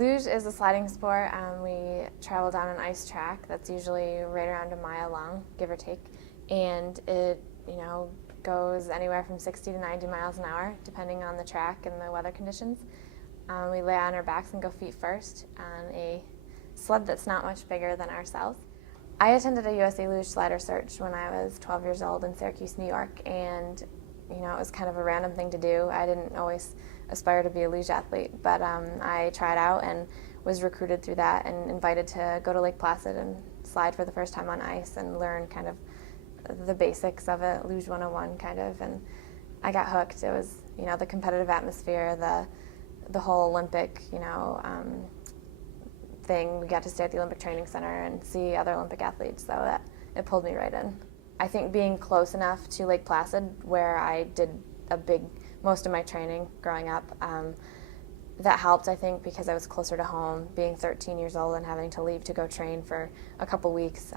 Luge is a sliding sport. We travel down an ice track that's usually right around a mile long, give or take, and it, goes anywhere from 60 to 90 miles an hour, depending on the track and the weather conditions. We lay on our backs and go feet first on a sled that's not much bigger than ourselves. I attended a USA Luge slider search when I was 12 years old in Syracuse, New York, and it was kind of a random thing to do. I didn't always aspire to be a luge athlete, but I tried out and was recruited through that and invited to go to Lake Placid and slide for the first time on ice and learn kind of the basics of it, Luge 101 kind of, and I got hooked. It was, the competitive atmosphere, the whole Olympic, thing. We got to stay at the Olympic Training Center and see other Olympic athletes, so that it pulled me right in. I think being close enough to Lake Placid, where I did most of my training growing up, that helped, I think, because I was closer to home, being 13 years old and having to leave to go train for a couple weeks,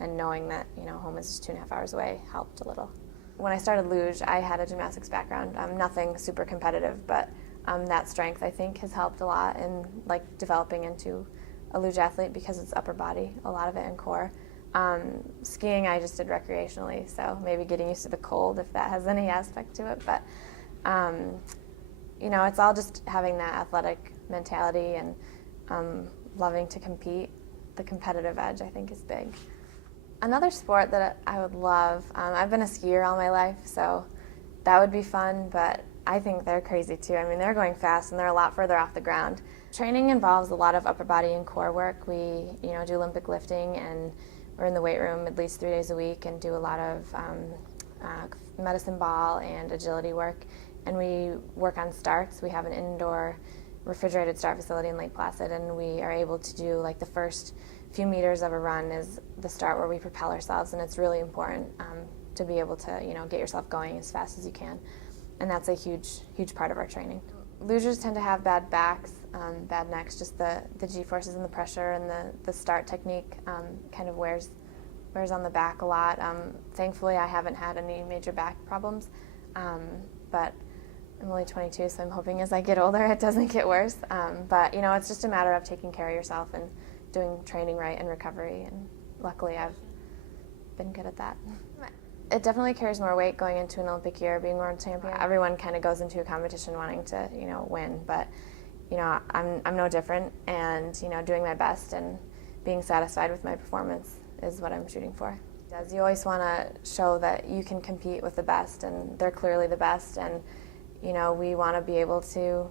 and knowing that, home is just 2.5 hours away helped a little. When I started Luge, I had a gymnastics background, nothing super competitive, but that strength, I think, has helped a lot in developing into a luge athlete because it's upper body, a lot of it, and core. Skiing I just did recreationally, so maybe getting used to the cold if that has any aspect to it, but it's all just having that athletic mentality and loving to compete. The competitive edge, I think, is big. Another sport that I would love, I've been a skier all my life, so that would be fun, but I think they're crazy too. I mean, they're going fast and they're a lot further off the ground. Training involves a lot of upper body and core work. We, do Olympic lifting, and we're in the weight room at least 3 days a week and do a lot of medicine ball and agility work. And we work on starts. We have an indoor refrigerated start facility in Lake Placid, and we are able to do the first few meters of a run is the start where we propel ourselves, and it's really important to be able to get yourself going as fast as you can, and that's a huge part of our training. Lugers tend to have bad backs, bad necks, just the G-forces and the pressure, and the start technique kind of wears on the back a lot. Thankfully, I haven't had any major back problems, but I'm only 22, so I'm hoping as I get older it doesn't get worse. But it's just a matter of taking care of yourself and doing training right and recovery, and luckily I've been good at that. It definitely carries more weight going into an Olympic year, being world champion. Everyone kind of goes into a competition wanting to, win, but I'm no different, and doing my best and being satisfied with my performance is what I'm shooting for. You always want to show that you can compete with the best, and they're clearly the best, and we want to be able to,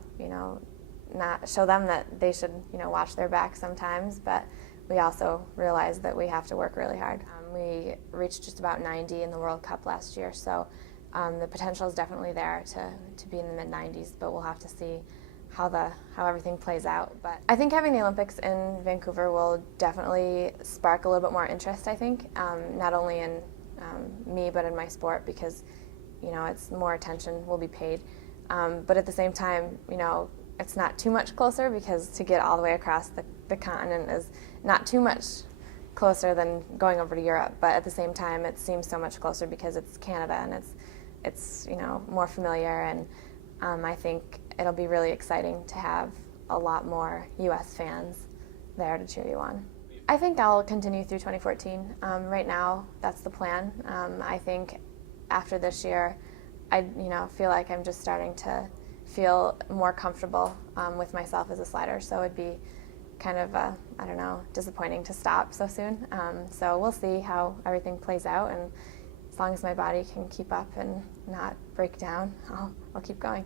not show them that they should, watch their back sometimes, but we also realize that we have to work really hard. We reached just about 90 in the World Cup last year, so the potential is definitely there to be in the mid-90s, but we'll have to see how everything plays out. But I think having the Olympics in Vancouver will definitely spark a little bit more interest, I think, not only in me, but in my sport, because it's more attention will be paid. But at the same time, it's not too much closer, because to get all the way across the continent is not too much closer than going over to Europe. But at the same time, it seems so much closer because it's Canada, and it's more familiar, and I think it'll be really exciting to have a lot more U.S. fans there to cheer you on. I think I'll continue through 2014. Right now, that's the plan. I think after this year, I feel like I'm just starting to feel more comfortable with myself as a slider, so it'd be kind of, disappointing to stop so soon. So we'll see how everything plays out, and as long as my body can keep up and not break down, I'll keep going.